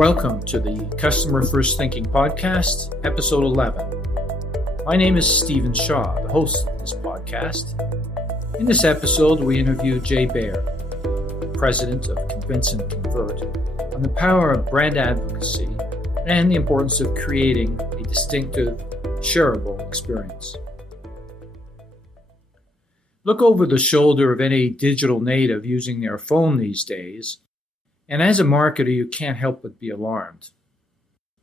Welcome to the Customer First Thinking Podcast, Episode 11. My name is Stephen Shaw, the host of this podcast. In this episode, we interview Jay Baer, president of Convince and Convert, on the power of brand advocacy and the importance of creating a distinctive, shareable experience. Look over the shoulder of any digital native using their phone these days, and as a marketer, you can't help but be alarmed.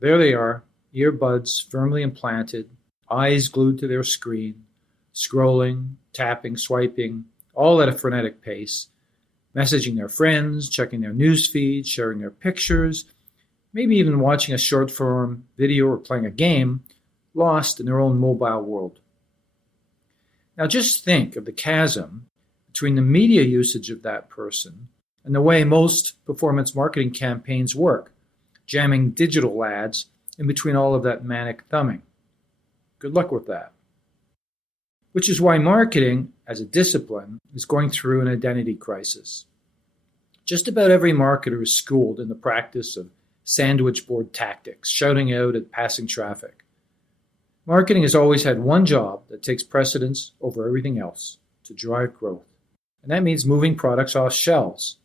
There they are, earbuds firmly implanted, eyes glued to their screen, scrolling, tapping, swiping, all at a frenetic pace, messaging their friends, checking their news feeds, sharing their pictures, maybe even watching a short-form video or playing a game, lost in their own mobile world. Now just think of the chasm between the media usage of that person and the way most performance marketing campaigns work, jamming digital ads in between all of that manic thumbing. Good luck with that. Which is why marketing, as a discipline, is going through an identity crisis. Just about every marketer is schooled in the practice of sandwich board tactics, shouting out at passing traffic. Marketing has always had one job that takes precedence over everything else, to drive growth. And that means moving products off shelves.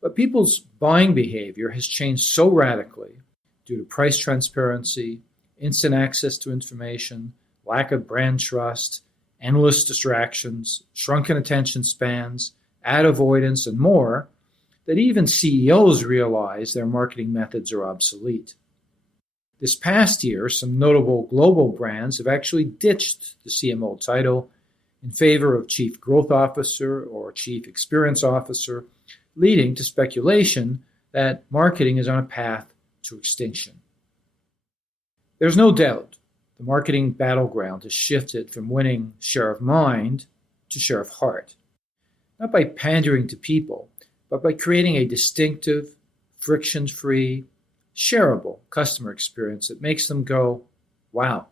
But people's buying behavior has changed so radically due to price transparency, instant access to information, lack of brand trust, endless distractions, shrunken attention spans, ad avoidance, and more, that even CEOs realize their marketing methods are obsolete. This past year, some notable global brands have actually ditched the CMO title in favor of Chief Growth Officer or Chief Experience Officer, leading to speculation that marketing is on a path to extinction. There's no doubt the marketing battleground has shifted from winning share of mind to share of heart, not by pandering to people, but by creating a distinctive, friction-free, shareable customer experience that makes them go, wow.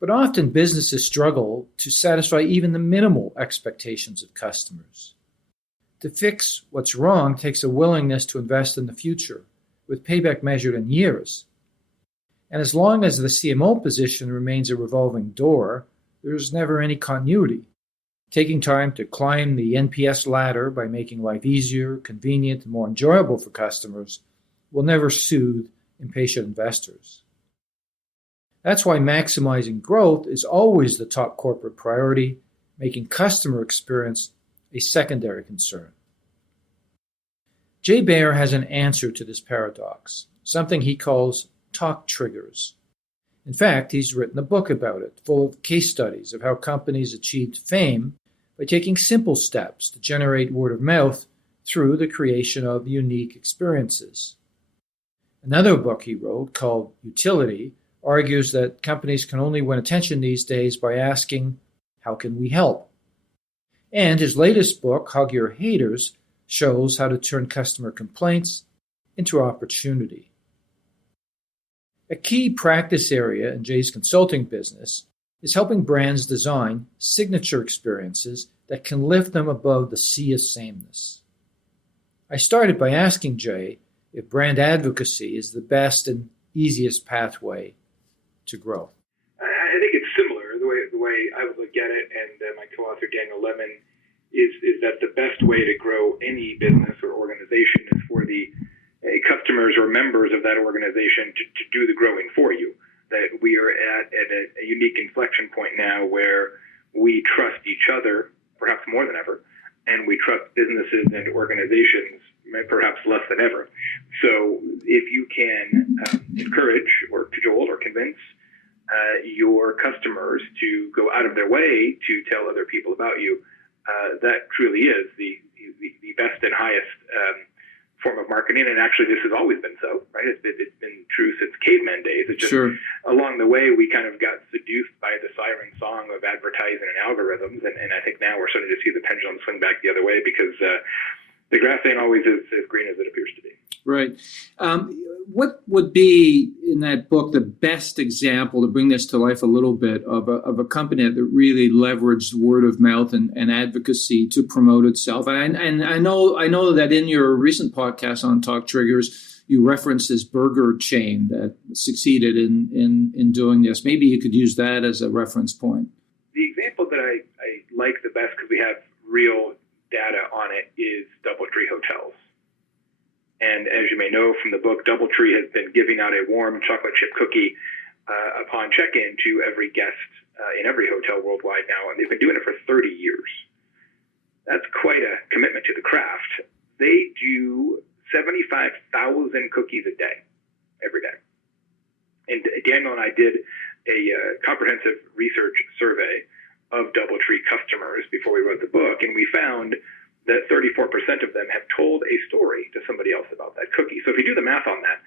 But often businesses struggle to satisfy even the minimal expectations of customers. To fix what's wrong takes a willingness to invest in the future, with payback measured in years. And as long as the CMO position remains a revolving door, there's never any continuity. Taking time to climb the NPS ladder by making life easier, convenient, and more enjoyable for customers will never soothe impatient investors. That's why maximizing growth is always the top corporate priority, making customer experience a secondary concern. Jay Baer has an answer to this paradox, something he calls talk triggers. In fact, he's written a book about it, full of case studies of how companies achieved fame by taking simple steps to generate word of mouth through the creation of unique experiences. Another book he wrote, called Utility, argues that companies can only win attention these days by asking, how can we help? And his latest book, Hug Your Haters, shows how to turn customer complaints into opportunity. A key practice area in Jay's consulting business is helping brands design signature experiences that can lift them above the sea of sameness. I started by asking Jay if brand advocacy is the best and easiest pathway to growth. I think it's similar. The way I would look at it, and my co-author Daniel Lemon, is that the best way to grow any business or organization is for the customers or members of that organization to do the growing for you. That we are at a unique inflection point now where we trust each other, perhaps more than ever, and we trust businesses and organizations perhaps less than ever. So if you can encourage or cajole or convince your customers to go out of their way to tell other people about you, that truly is the best and highest form of marketing. And actually, this has always been so, right? It's been true since caveman days. It's just Sure. Along the way, we kind of got seduced by the siren song of advertising and algorithms. And I think now we're starting to see the pendulum swing back the other way because the grass ain't always as green as it appears to be. Right. What would be in that book the best example to bring this to life a little bit of a company that really leveraged word of mouth and advocacy to promote itself? And I know that in your recent podcast on Talk Triggers, you referenced this burger chain that succeeded in doing this. Maybe you could use that as a reference point. The example that I like the best, because we have real data on it, is DoubleTree Hotels. And as you may know from the book, DoubleTree has been giving out a warm chocolate chip cookie upon check-in to every guest in every hotel worldwide now, and they've been doing it for 30 years. That's quite a commitment to the craft. They do 75,000 cookies a day, every day. And Daniel and I did a comprehensive research survey of DoubleTree customers before we wrote the book, and we found that 34% of them have told a story to somebody else about that cookie. So if you do the math on that,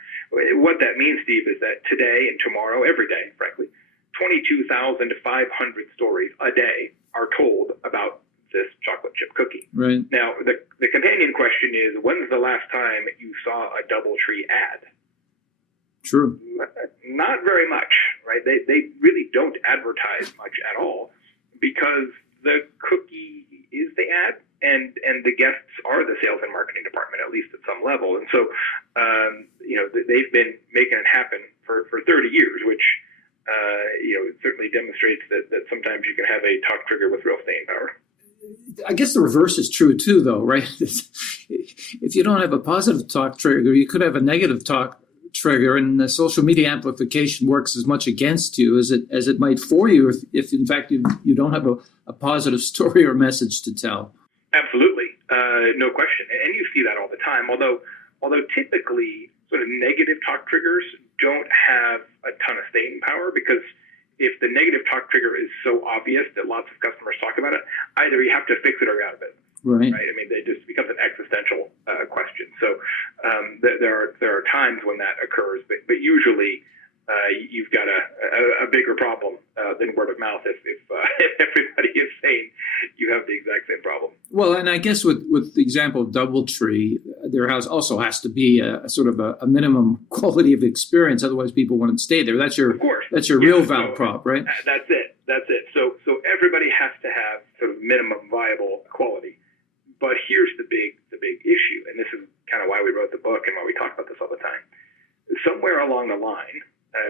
what that means, Steve, is that today and tomorrow, every day, frankly, 22,500 stories a day are told about this chocolate chip cookie. Right. Now, the companion question is, when's the last time you saw a DoubleTree ad? True. Not very much, right? They really don't advertise much at all because the cookie is the ad. And the guests are the sales and marketing department, at least at some level. And so, they've been making it happen for 30 years, which, certainly demonstrates that sometimes you can have a talk trigger with real staying power. I guess the reverse is true too, though, right? If you don't have a positive talk trigger, you could have a negative talk trigger, and the social media amplification works as much against you as it might for you if in fact you don't have a positive story or message to tell. Absolutely, no question, and you see that all the time. Although typically, sort of negative talk triggers don't have a ton of staying power, because if the negative talk trigger is so obvious that lots of customers talk about it, either you have to fix it or you're out of it. Right. I mean, it just becomes an existential question. So there are times when that occurs, but usually you've got a bigger problem than word of mouth if everybody is saying you have the exact same problem. Well, and I guess with the example of DoubleTree, there also has to be a sort of a minimum quality of experience. Otherwise, people wouldn't stay there. That's your real val prop, right? That's it. So everybody has to have sort of minimum viable quality. But here's the big issue, and this is kind of why we wrote the book and why we talk about this all the time. Somewhere along the line,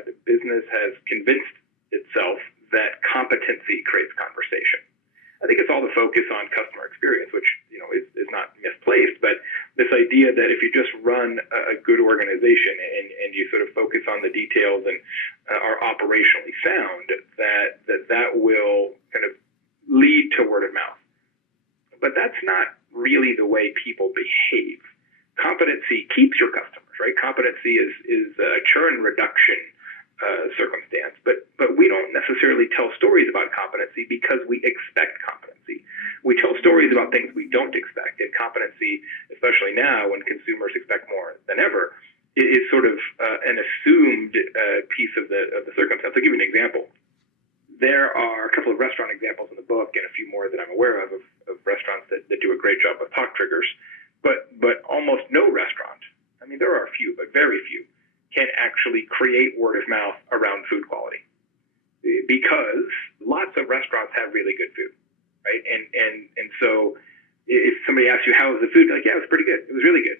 the business has convinced itself that competency creates conversation. I think it's all the focus on customer experience, which is not misplaced, but this idea that if you just run a good organization and you sort of focus on the details and are operationally sound, that will kind of lead to word of mouth. But that's not really the way people behave. Competency keeps your customers, right? Competency is a churn reduction circumstance, but we don't necessarily tell stories about competency because we expect competency. We tell stories about things we don't expect, and competency, especially now when consumers expect more than ever, is sort of an assumed piece of the circumstance. I'll give you an example. There are a couple of restaurant examples in the book and a few more that I'm aware of restaurants that do a great job with talk triggers, but almost no restaurant, I mean, there are a few, but very few, can actually create word of mouth around food quality, because lots of restaurants have really good food, right? And so if somebody asks you, how was the food? Like, yeah, it was pretty good. It was really good.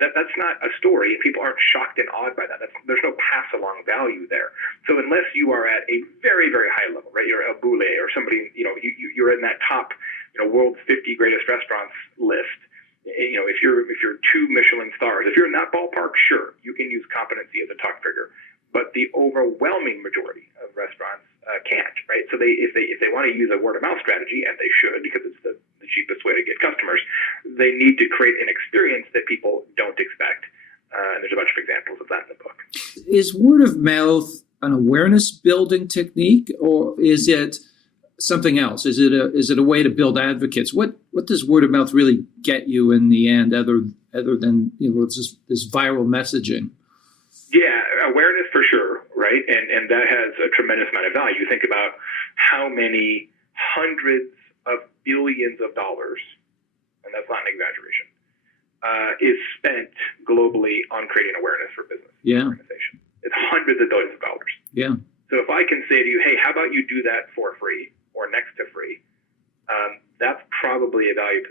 That's not a story. People aren't shocked and awed by that. There's no pass-along value there. So unless you are at a very, very high level, right? You're a Boulé or somebody, you're in that top, world's 50 greatest restaurants list. If you're 2 Michelin stars, if you're in that ballpark, sure, you can use competency as a talk trigger. But the overwhelming majority of restaurants can't, right? So if they want to use a word of mouth strategy, and they should, because it's the cheapest way to get customers, they need to create an experience that people don't expect. And there's a bunch of examples of that in the book. Is word of mouth an awareness building technique, or is it something else? Is it a way to build advocates? What does word of mouth really get you in the end, other than this viral messaging? Yeah, awareness for sure, right? And that has a tremendous amount of value. You think about how many hundreds of billions of dollars, and that's not an exaggeration, is spent globally on creating awareness for business organization. It's hundreds of billions of dollars. Yeah. So if I can say to you, hey, how about you do that for free or next to free? That's probably a value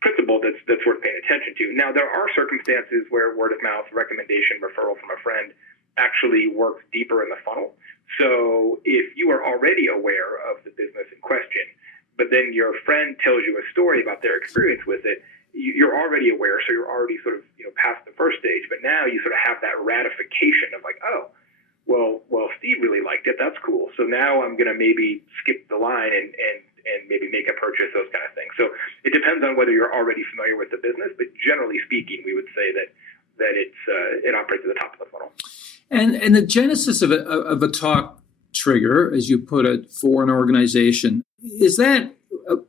principle that's worth paying attention to. Now, there are circumstances where word of mouth, recommendation, referral from a friend actually works deeper in the funnel. So if you are already aware of the business in question, but then your friend tells you a story about their experience with it, you're already aware, so you're already sort of past the first stage. But now you sort of have that ratification of like, oh, well, Steve really liked it. That's cool. So now I'm going to maybe skip the line and maybe make a purchase, those kind of things. So it depends on whether you're already familiar with the business, but generally speaking, we would say that it operates at the top of the funnel. And the genesis of a talk trigger, as you put it, for an organization, is that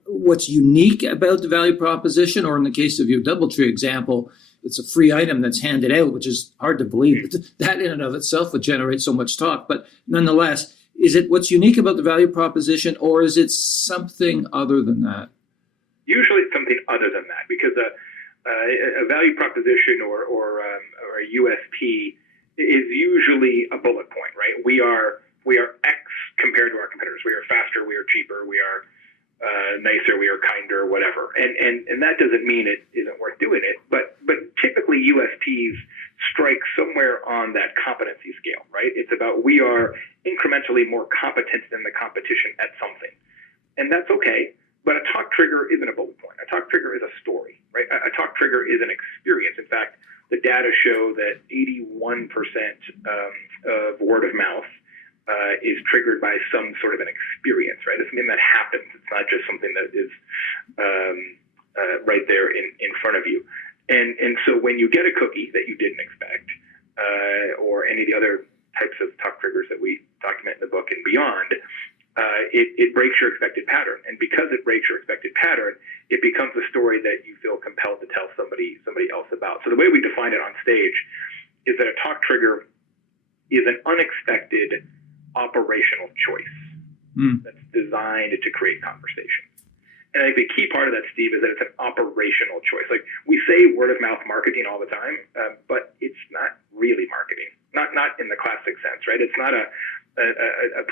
what's unique about the value proposition? Or in the case of your DoubleTree example, it's a free item that's handed out, which is hard to believe. That in and of itself would generate so much talk. But nonetheless, is it what's unique about the value proposition, or is it something other than that? Usually it's something other than that, because a value proposition or a USP is usually a bullet point, right? We are X compared to our competitors. We are faster, we are cheaper, we are nicer, we are kinder, whatever. And that doesn't mean it isn't worth doing it, but typically USPs strike somewhere on that competency scale, right? It's about we are incrementally more competent than the competition at something. And that's okay, but a talk trigger isn't a bullet point. A talk trigger is a story, right? A talk trigger is an experience. In fact, the data show that 81% of word of mouth is triggered by some sort of an experience, right? It's something that happens. It's not just something that is right there in front of you. And so when you get a cookie that you didn't expect, or any of the other types of talk triggers that we document in the book and beyond, it breaks your expected pattern. And because it breaks your expected pattern, it becomes a story that you feel compelled to tell somebody else about. So the way we define it on stage is that a talk trigger is an unexpected operational choice that's designed to create conversation. And I think the key part of that, Steve, is that it's an operational choice. Like we say word of mouth marketing all the time, but it's not really marketing, not in the classic sense, right? It's not a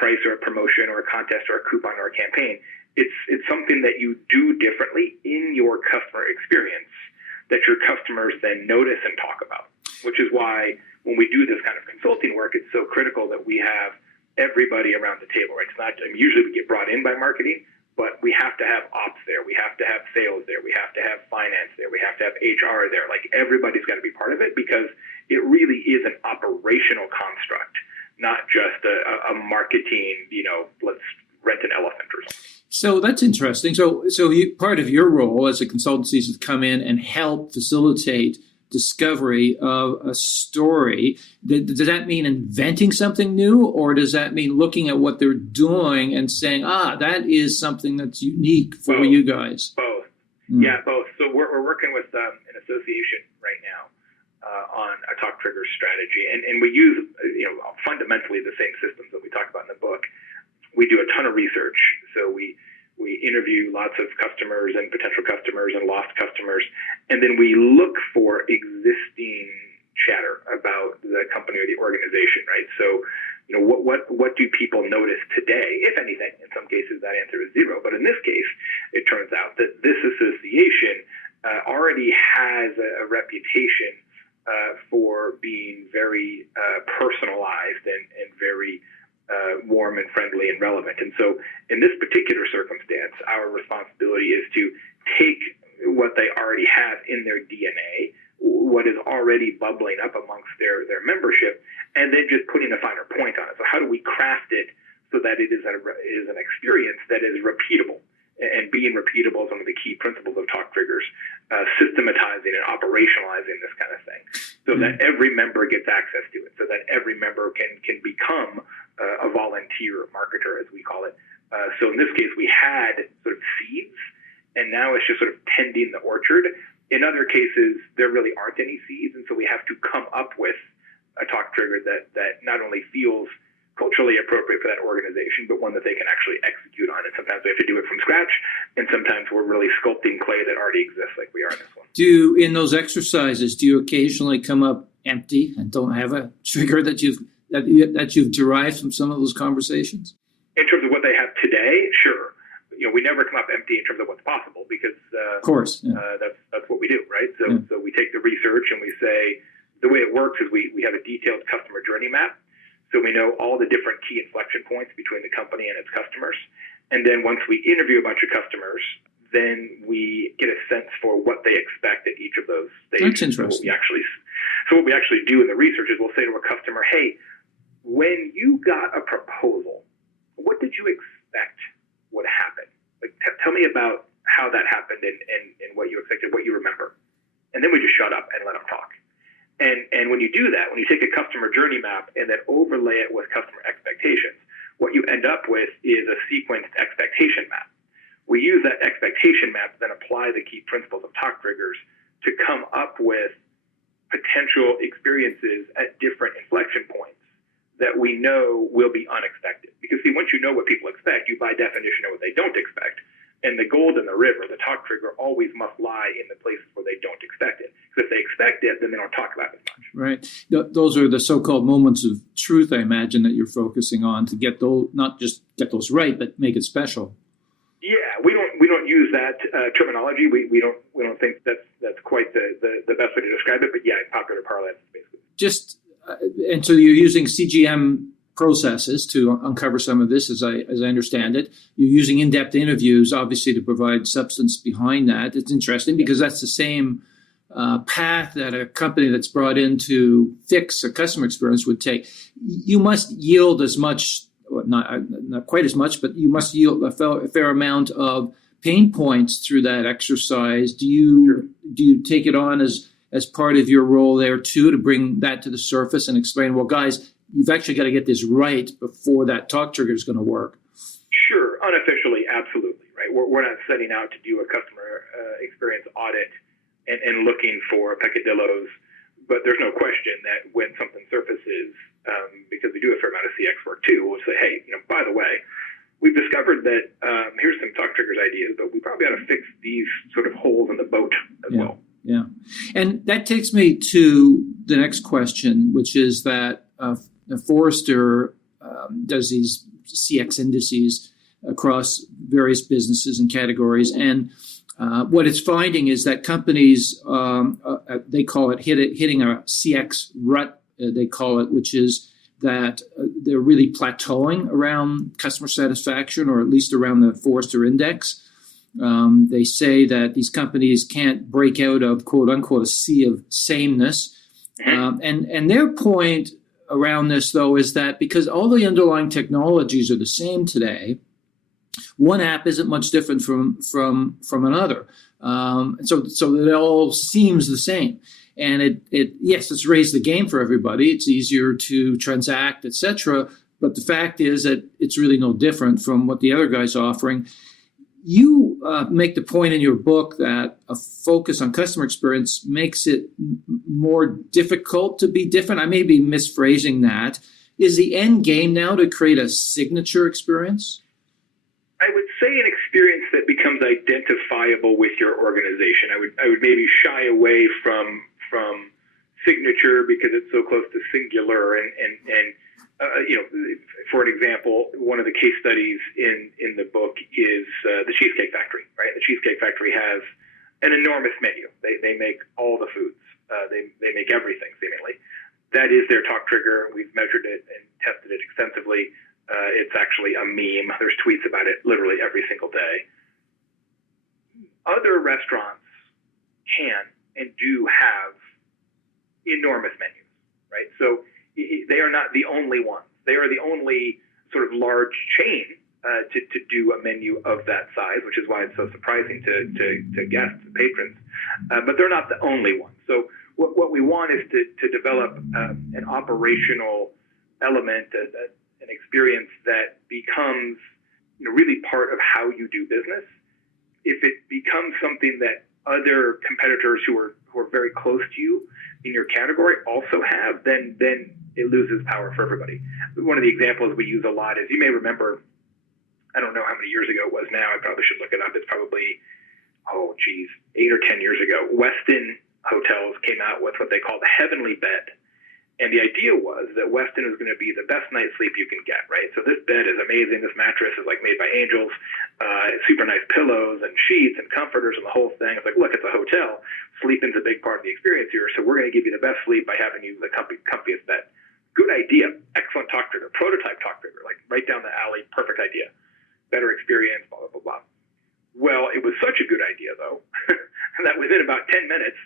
price or a promotion or a contest or a coupon or a campaign. It's something that you do differently in your customer experience that your customers then notice and talk about, which is why when we do this kind of consulting work, it's so critical that we have everybody around the table, right? It's not, usually we get brought in by marketing, but we have to have ops there. We have to have sales there. We have to have finance there. We have to have HR there. Like everybody's got to be part of it because it really is an operational construct, not just a marketing, let's rent an elephant or something. So that's interesting. So part of your role as a consultancy is to come in and help facilitate discovery of a story. Does that mean inventing something new, or does that mean looking at what they're doing and saying, that is something that's unique for you guys? Both. Yeah, both. So we're working with an association right now on a talk trigger strategy, and we use fundamentally the same systems that we talk about in the book. We do a ton of research, so we interview lots of customers and potential customers and lost customers, and then we look for existing chatter about the company or the organization, right? So, what do people notice today, if anything? In some cases, that answer is zero, but in this case, it turns out that this association already has a reputation for being very personalized and very warm and friendly and relevant. And so in this particular circumstance, our responsibility is to take what they already have in their DNA, what is already bubbling up amongst their membership, and then just putting a finer point on it. So how do we craft it so that it is an experience that is repeatable? And being repeatable is one of the key principles of talk triggers, systematizing and operationalizing this kind of thing so that every member gets access to it, so that every member can become a volunteer marketer, as we call it. So in this case, we had sort of seeds, and now it's just sort of tending the orchard. In other cases, there really aren't any seeds, and so we have to come up with a talk trigger that not only feels culturally appropriate for that organization, but one that they can actually execute on. And sometimes we have to do it from scratch, and sometimes we're really sculpting clay that already exists, like we are in this one. In those exercises, do you occasionally come up empty and don't have a trigger that you've derived from some of those conversations? In terms of what they have today, sure. We never come up empty in terms of what's possible, because of course, that's what we do, right? So we take the research and we say, the way it works is we have a detailed customer journey map. So we know all the different key inflection points between the company and its customers. And then once we interview a bunch of customers, then we get a sense for what they expect at each of those stages. That's interesting. So what we actually do in the research is we'll say to a customer, hey, when you got a proposal, what did you expect would happen? Like, tell me about how that happened and what you expected, what you remember. And then we just shut up and let them talk. And when you do that, when you take a customer journey map and then overlay it with customer expectations, what you end up with is a sequenced expectation map. We use that expectation map, then apply the key principles of talk triggers to come up with potential experiences at different inflection points that we know will be unexpected. Because see, once you know what people expect, you by definition know what they don't expect. And the gold in the river, the talk trigger, always must lie in the places where they don't expect it. Because if they expect it, then they don't talk about it as much. Right. Those are the so-called moments of truth, I imagine, that you're focusing on to get those, not just get those right, but make it special. Yeah, we don't use that terminology. We don't think that's quite the best way to describe it. But yeah, in popular parlance, basically. And so you're using CGM processes to uncover some of this, as I understand it. You're using in-depth interviews, obviously, to provide substance behind that. It's interesting because that's the same path that a company that's brought in to fix a customer experience would take. You must yield as much, not quite as much, but you must yield a fair amount of pain points through that exercise. Do you take it on as part of your role there too, to bring that to the surface and explain, well, guys, you've actually got to get this right before that talk trigger is going to work? Sure, unofficially, absolutely, right? We're not setting out to do a customer experience audit and looking for peccadillos, but there's no question that when something surfaces, because we do a fair amount of CX work too, we'll say, hey, by the way, we've discovered that here's some talk triggers ideas, but we probably ought to fix these sort of holes in the boat as well. Yeah. And that takes me to the next question, which is that Forrester does these CX indices across various businesses and categories. And what it's finding is that companies, they call it hitting a CX rut, they call it, which is that they're really plateauing around customer satisfaction, or at least around the Forrester index. They say that these companies can't break out of, quote unquote, a sea of sameness. And their point around this, though, is that because all the underlying technologies are the same today, one app isn't much different from another. So it all seems the same. And it's raised the game for everybody. It's easier to transact, etc. But the fact is that it's really no different from what the other guy's offering. You make the point in your book that a focus on customer experience makes it more difficult to be different. I may be misphrasing that. Is the end game now to create a signature experience? I would say an experience that becomes identifiable with your organization. I would maybe shy away from signature because it's so close to singular and for an example, one of the case studies in the book is the Cheesecake Factory, right? The Cheesecake Factory has an enormous menu. They make all the foods. They make everything, seemingly. That is their talk trigger. We've measured it and tested it extensively. It's actually a meme. There's tweets about it literally every single day. Other restaurants can and do have enormous menus, right? So they are not the only ones. They are the only sort of large chain to do a menu of that size, which is why it's so surprising to guests and patrons. But they're not the only ones. So what we want is to develop an operational element, an experience that becomes really part of how you do business. If it becomes something that other competitors who are very close to you in your category also have, then it loses power for everybody. One of the examples we use a lot is, you may remember, I don't know how many years ago it was now, I probably should look it up. It's probably, 8 or 10 years ago. Westin hotels came out with what they call the heavenly bed. And the idea was that Westin is going to be the best night's sleep you can get, right? So this bed is amazing. This mattress is like made by angels, super nice pillows and sheets and comforters and the whole thing. It's like, look, it's a hotel. Sleeping's a big part of the experience here. So we're going to give you the best sleep by having you the comfiest bed. Good idea. Excellent talk trigger. Prototype talk trigger. Like right down the alley. Perfect idea. Better experience, blah, blah, blah, blah. Well, it was such a good idea, though, that within about 10 minutes,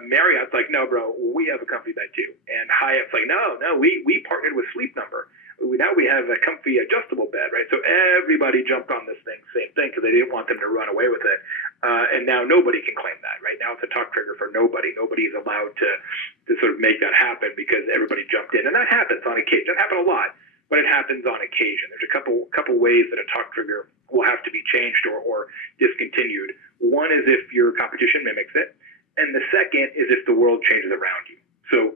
Marriott's like, no, bro, we have a comfy bed, too. And Hyatt's like, no, we partnered with Sleep Number. Now we have a comfy adjustable bed, right? So everybody jumped on this same thing, because they didn't want them to run away with it. And now nobody can claim that, right? Now it's a talk trigger for nobody. Nobody's allowed to sort of make that happen because everybody jumped in. And that happens on occasion. It happens a lot, but it happens on occasion. There's a couple ways that a talk trigger will have to be changed or discontinued. One is if your competition mimics it, and the second is if the world changes around you. So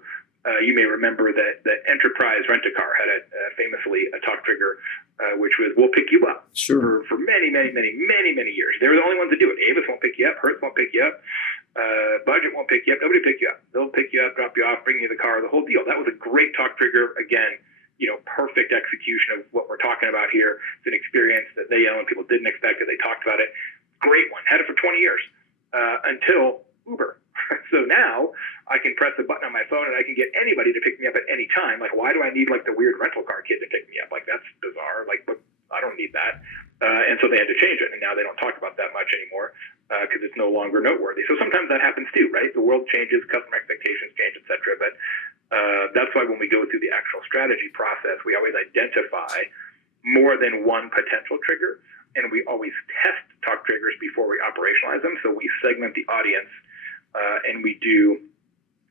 you may remember that Enterprise Rent-A-Car had famously a talk trigger, which was, we'll pick you up. Sure. For many years. They were the only ones to do it. Avis won't pick you up. Hertz won't pick you up. Budget won't pick you up. Nobody will pick you up. They'll pick you up, drop you off, bring you the car, the whole deal. That was a great talk trigger. Again, perfect execution of what we're talking about here. It's an experience that they own. People didn't expect it. They talked about it. Great one. Had it for 20 years until Uber. So now I can press a button on my phone and I can get anybody to pick me up at any time. Like, why do I need like the weird rental car kid to pick me up? Like, that's bizarre. Like, but I don't need that. And so they had to change it. And now they don't talk about that much anymore because it's no longer noteworthy. So sometimes that happens too, right? The world changes, customer expectations change, et cetera. But that's why when we go through the actual strategy process, we always identify more than one potential trigger. And we always test talk triggers before we operationalize them. So we segment the audience and we do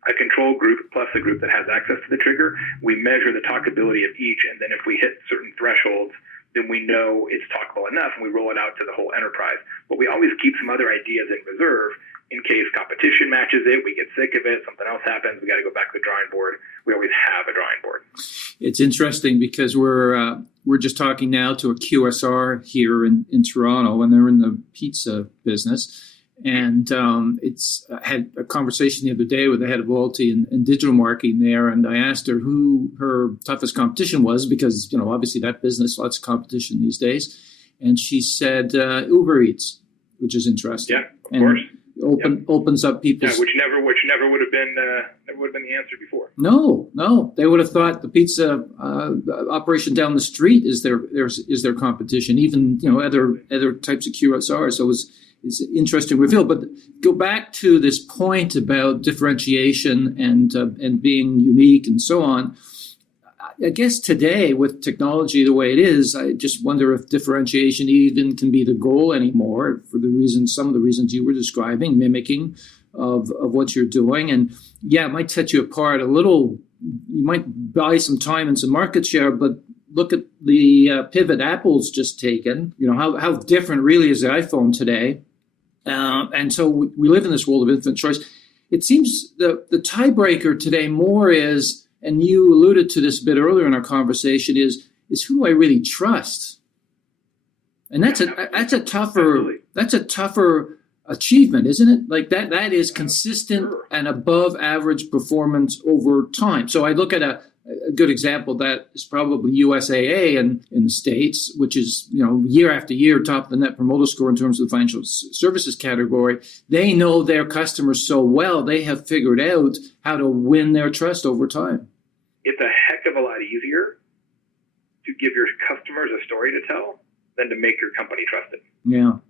a control group plus a group that has access to the trigger. We measure the talkability of each, and then if we hit certain thresholds, then we know it's talkable enough, and we roll it out to the whole enterprise. But we always keep some other ideas in reserve in case competition matches it, we get sick of it, something else happens, we got to go back to the drawing board. We always have a drawing board. It's interesting because we're just talking now to a QSR here in Toronto, and they're in the pizza business. And I had a conversation the other day with the head of loyalty and digital marketing there, and I asked her who her toughest competition was because, obviously that business, lots of competition these days. And she said Uber Eats, which is interesting. Yeah, of course. Opens up people's... Yeah, which never would have been the answer before. No, they would have thought the pizza operation down the street is their competition. Even other types of QSRs. So it's an interesting reveal. But go back to this point about differentiation and being unique and so on. I guess today with technology the way it is, I just wonder if differentiation even can be the goal anymore for some of the reasons you were describing, mimicking of what you're doing. And yeah, it might set you apart a little. You might buy some time and some market share, but look at the pivot Apple's just taken. How different really is the iPhone today? And so we live in this world of infinite choice. It seems the tiebreaker today more is, and you alluded to this a bit earlier in our conversation, is who do I really trust? And that's a tougher achievement, isn't it? Like that is consistent and above average performance over time. So I look at a good example that is probably USAA in the States, which is, year after year top of the Net Promoter Score in terms of the financial services category. They know their customers so well, they have figured out how to win their trust over time. It's a heck of a lot easier to give your customers a story to tell than to make your company trusted. Yeah.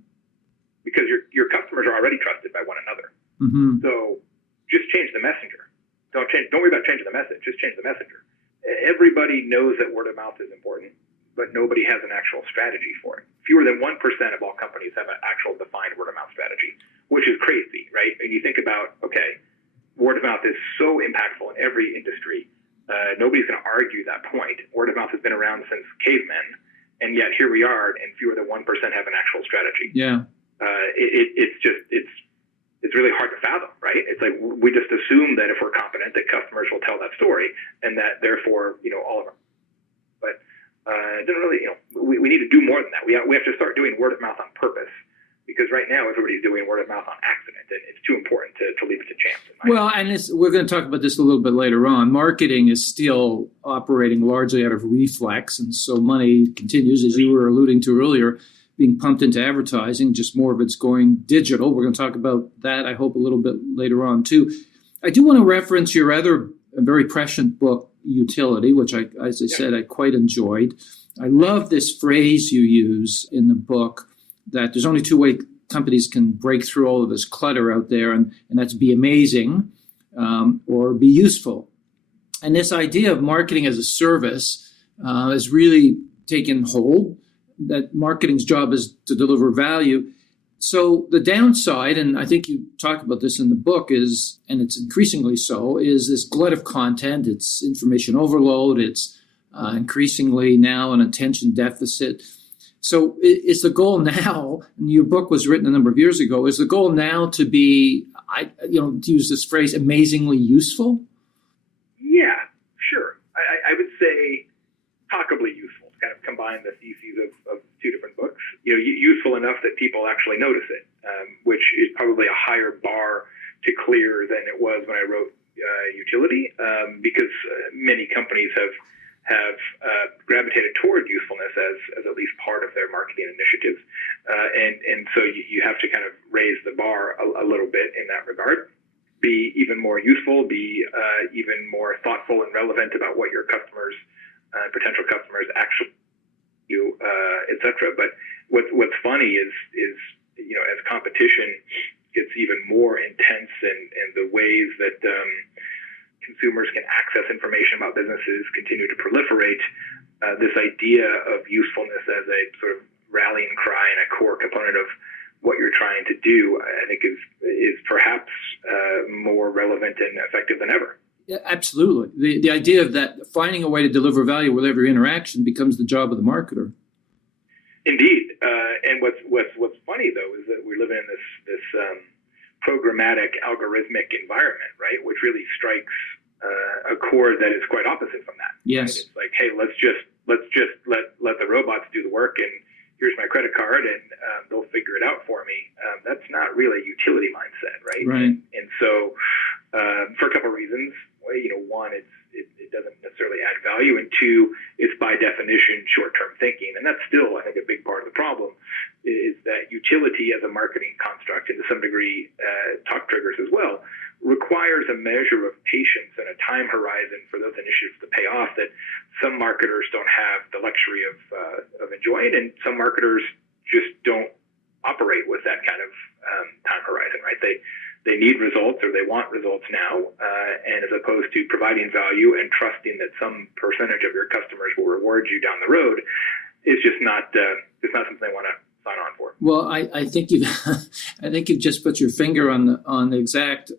Because your customers are already trusted by one another. Mm-hmm. So just change the messenger. Don't worry about changing the message. Just change the messenger. Everybody knows that word of mouth is important, but nobody has an actual strategy for it. Fewer than 1% of all companies have an actual defined word of mouth strategy, which is crazy, right? And you think about, okay, word of mouth is so impactful in every industry. Nobody's going to argue that point. Word of mouth has been around since cavemen, and yet here we are, and fewer than 1% have an actual strategy. Yeah. It's really hard to fathom, right? It's like we just assume that if we're competent, that customers will tell that story, and that therefore to do more than that. We have to start doing word of mouth on purpose, because right now everybody's doing word of mouth on accident, and it's too important to leave it to chance. Well, and we're going to talk about this a little bit later on. Marketing is still operating largely out of reflex, and so money continues, as you were alluding to earlier, being pumped into advertising, just more of it's going digital. We're going to talk about that, I hope, a little bit later on, too. I do want to reference your other very prescient book, Utility, which, as I said, I quite enjoyed. I love this phrase you use in the book, that there's only two ways companies can break through all of this clutter out there, and that's be amazing or be useful. And this idea of marketing as a service has really taken hold, that marketing's job is to deliver value. So the downside, and I think you talk about this in the book, is, and it's increasingly so, is this glut of content. It's information overload. It's increasingly now an attention deficit. So is the goal now, and your book was written a number of years ago, is the goal now to be, to use this phrase, amazingly useful? Yeah, sure. I would say talkably useful, to kind of combine the theses of two different books. Useful enough that people actually notice it, which is probably a higher bar to clear than it was when I wrote Utility, because many companies have gravitated toward usefulness as at least part of their marketing initiatives. And so you have to kind of raise the bar a little bit in that regard. Be even more useful, be even more thoughtful and relevant about what your customers, potential customers actually do, et cetera. But what's funny is as competition gets even more intense and the ways that consumers can access information about businesses continue to proliferate, this idea of usefulness as a sort of rallying cry and a core component of what you're trying to do, I think is perhaps more relevant and effective than ever. Yeah, absolutely. The idea of that finding a way to deliver value with every interaction becomes the job of the marketer. Indeed. And what's funny, though, is that we're living in this programmatic algorithmic environment, right, which really strikes a chord that is quite opposite from that. Yes. Right? It's like, hey, let's just let the robots do the work, and here's my credit card, and they'll figure it out for me. That's not really a utility mindset, right? Right. And so, for a couple of reasons, one, it doesn't necessarily add value, and two, it's by definition short-term thinking, and that's still, I think, a big part of the problem. Is that utility as a marketing construct, and to some degree, talk triggers as well, requires a measure of patience and a time horizon for those initiatives to pay off that some marketers don't have the luxury of enjoying, and some marketers just don't operate with that kind of time horizon, right? They need results, or they want results now, and as opposed to providing value and trusting that some percentage of your customers will reward you down the road, it's just not something they want to sign on for. Well, I think you've just put your finger on the exact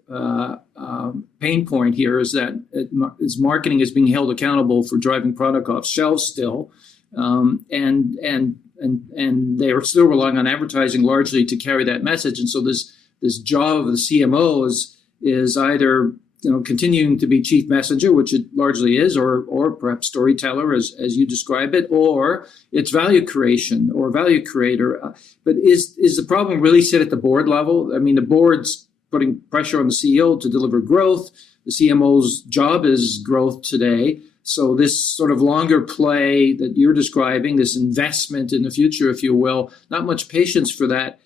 pain point here. Is that marketing is being held accountable for driving product off shelves still, and they are still relying on advertising largely to carry that message. And so this job of the CMO is either continuing to be chief messenger, which it largely is, or perhaps storyteller, as you describe it, or it's value creation or value creator. But is the problem really sit at the board level? I mean, the board's putting pressure on the CEO to deliver growth. The CMO's job is growth today. So this sort of longer play that you're describing, this investment in the future, if you will, not much patience for that.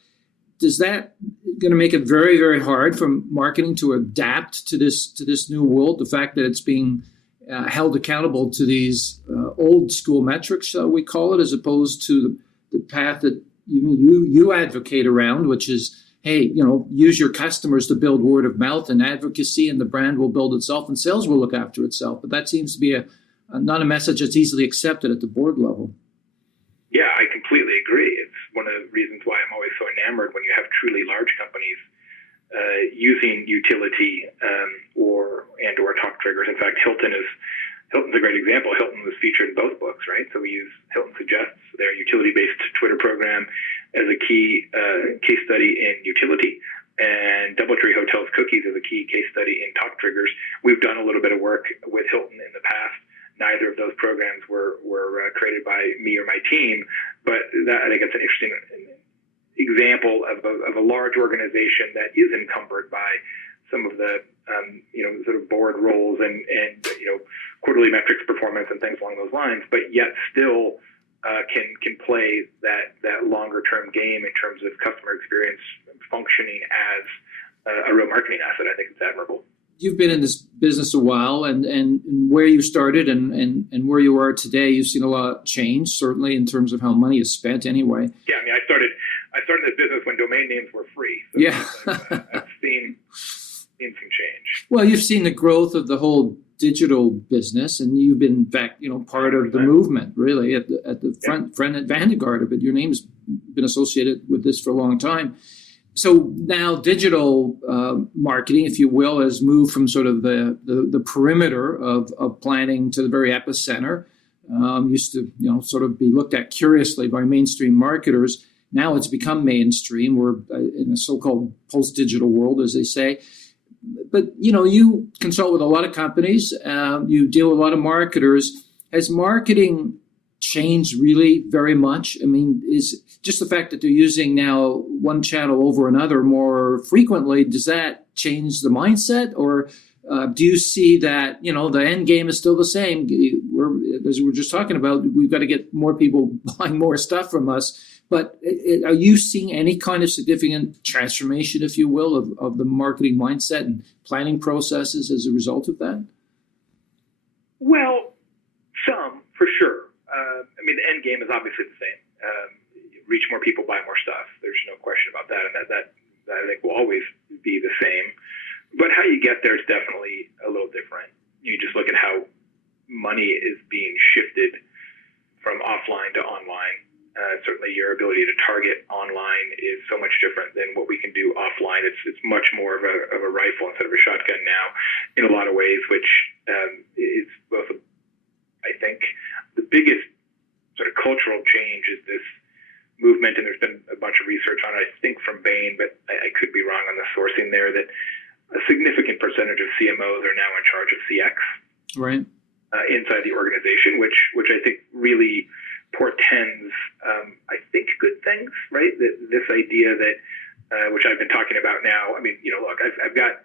Is that going to make it very, very hard for marketing to adapt to this new world? The fact that it's being held accountable to these old school metrics, shall we call it, as opposed to the path that you advocate around, which is, hey, use your customers to build word of mouth and advocacy, and the brand will build itself, and sales will look after itself. But that seems to be not a message that's easily accepted at the board level. Yeah, I completely agree. It's one of the reasons why I'm always so enamored when you have truly large companies using utility or talk triggers. In fact, Hilton's a great example. Hilton was featured in both books, right? So we use Hilton Suggests, their utility-based Twitter program, as a key case study in utility, and DoubleTree Hotels Cookies as a key case study in talk triggers. We've done a little bit of work with Hilton in the past. Neither of those programs were created by me or my team, but that, I think it's an interesting example of a large organization that is encumbered by some of the sort of board roles and quarterly metrics performance and things along those lines, but yet still can play that longer term game in terms of customer experience functioning as a real marketing asset. I think it's admirable. You've been in this business a while, and where you started and where you are today, you've seen a lot change, certainly in terms of how money is spent anyway. Yeah, I mean, I started this business when domain names were free. So yeah. I've seen some change. Well, you've seen the growth of the whole digital business, and you've been, in fact, part of the movement, really, at the front vanguard of it. Your name's been associated with this for a long time. So now digital marketing, if you will, has moved from sort of the perimeter of planning to the very epicenter. Used to sort of be looked at curiously by mainstream marketers. Now it's become mainstream. We're in a so-called post-digital world, as they say. But you consult with a lot of companies. You deal with a lot of marketers. Has marketing changed really very much? I mean, is just the fact that they're using now one channel over another more frequently, does that change the mindset? Or do you see that, the end game is still the same? As we were just talking about, we've got to get more people buying more stuff from us. But are you seeing any kind of significant transformation, if you will, of the marketing mindset and planning processes as a result of that? Well, some, for sure. I mean, the end game is obviously the same. Reach more people, buy more stuff. There's no question about that. And that I think will always be the same. But how you get there is definitely a little different. You just look at how money is being shifted from offline to online. Certainly your ability to target online is so much different than what we can do offline. It's much more of a rifle instead of a shotgun now in a lot of ways, which is both, I think, the biggest sort of cultural change is this movement, and there's been a bunch of research on it, I think from Bain, but I could be wrong on the sourcing there, that a significant percentage of CMOs are now in charge of CX right inside the organization, which I think really portends, I think, good things, right? This idea that, which I've been talking about now, I mean, look, I've got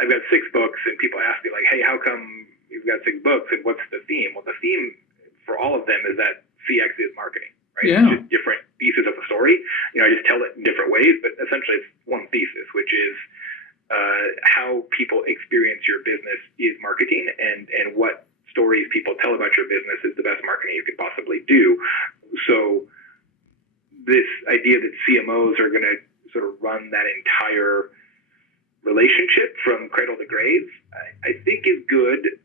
6 books, and people ask me, like, hey, how come you've got 6 books, and what's the theme? Well, the theme for all of them is that CX is marketing, right? Yeah. It's just different pieces of the story. I just tell it in different ways, but essentially it's one thesis, which is how people experience your business is marketing, and what stories people tell about your business is the best marketing you could possibly do. So this idea that CMOs are going to sort of run that entire relationship from cradle to grave, I think is good.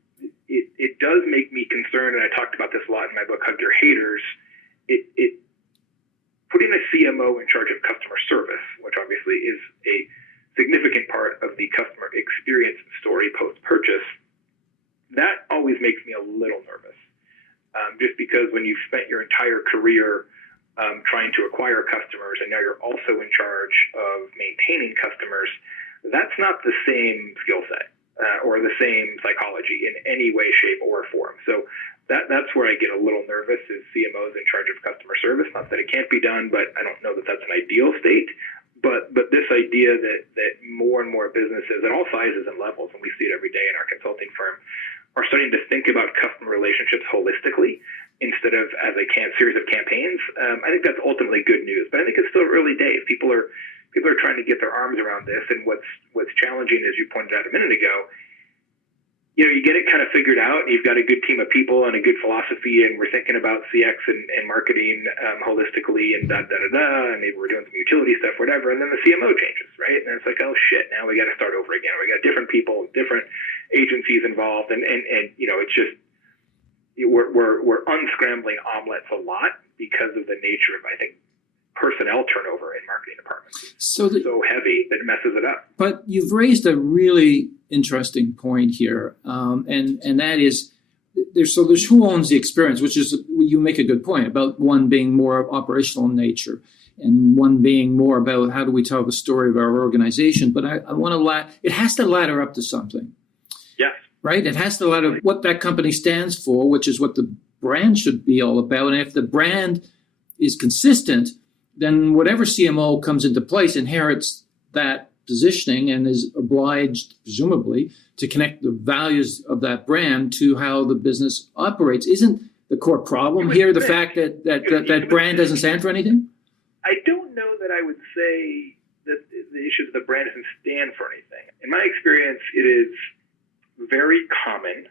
It does make me concerned, and I talked about this a lot in my book, Hug Your Haters. It putting a CMO in charge of customer service, which obviously is a significant part of the customer experience story post-purchase, that always makes me a little nervous. Just because when you've spent your entire career trying to acquire customers, and now you're also in charge of maintaining customers, that's not the same skill set. Or the same psychology in any way, shape, or form. So that's where I get a little nervous, is CMOs in charge of customer service. Not that it can't be done, but I don't know that that's an ideal state. But this idea that more and more businesses at all sizes and levels, and we see it every day in our consulting firm, are starting to think about customer relationships holistically instead of as a series of campaigns. I think that's ultimately good news. But I think it's still early days. People are trying to get their arms around this, and what's challenging, as you pointed out a minute ago, you get it kind of figured out, and you've got a good team of people and a good philosophy, and we're thinking about CX and marketing holistically, and and maybe we're doing some utility stuff, whatever, and then the CMO changes, right? And it's like, oh shit, now we got to start over again. We got different people, different agencies involved, and it's just we're unscrambling omelets a lot because of the nature of, I think, personnel turnover in marketing departments. So heavy that it messes it up. But you've raised a really interesting point here, and that is there's who owns the experience, which is, you make a good point about one being more operational in nature and one being more about how do we tell the story of our organization. But I want to it has to ladder up to something. Yes. Right? It has to ladder what that company stands for, which is what the brand should be all about. And if the brand is consistent, then whatever CMO comes into place inherits that positioning and is obliged, presumably, to connect the values of that brand to how the business operates. Isn't the core problem here the fact that brand doesn't stand for anything? I don't know that I would say that the issue that the brand doesn't stand for anything. In my experience, it is very common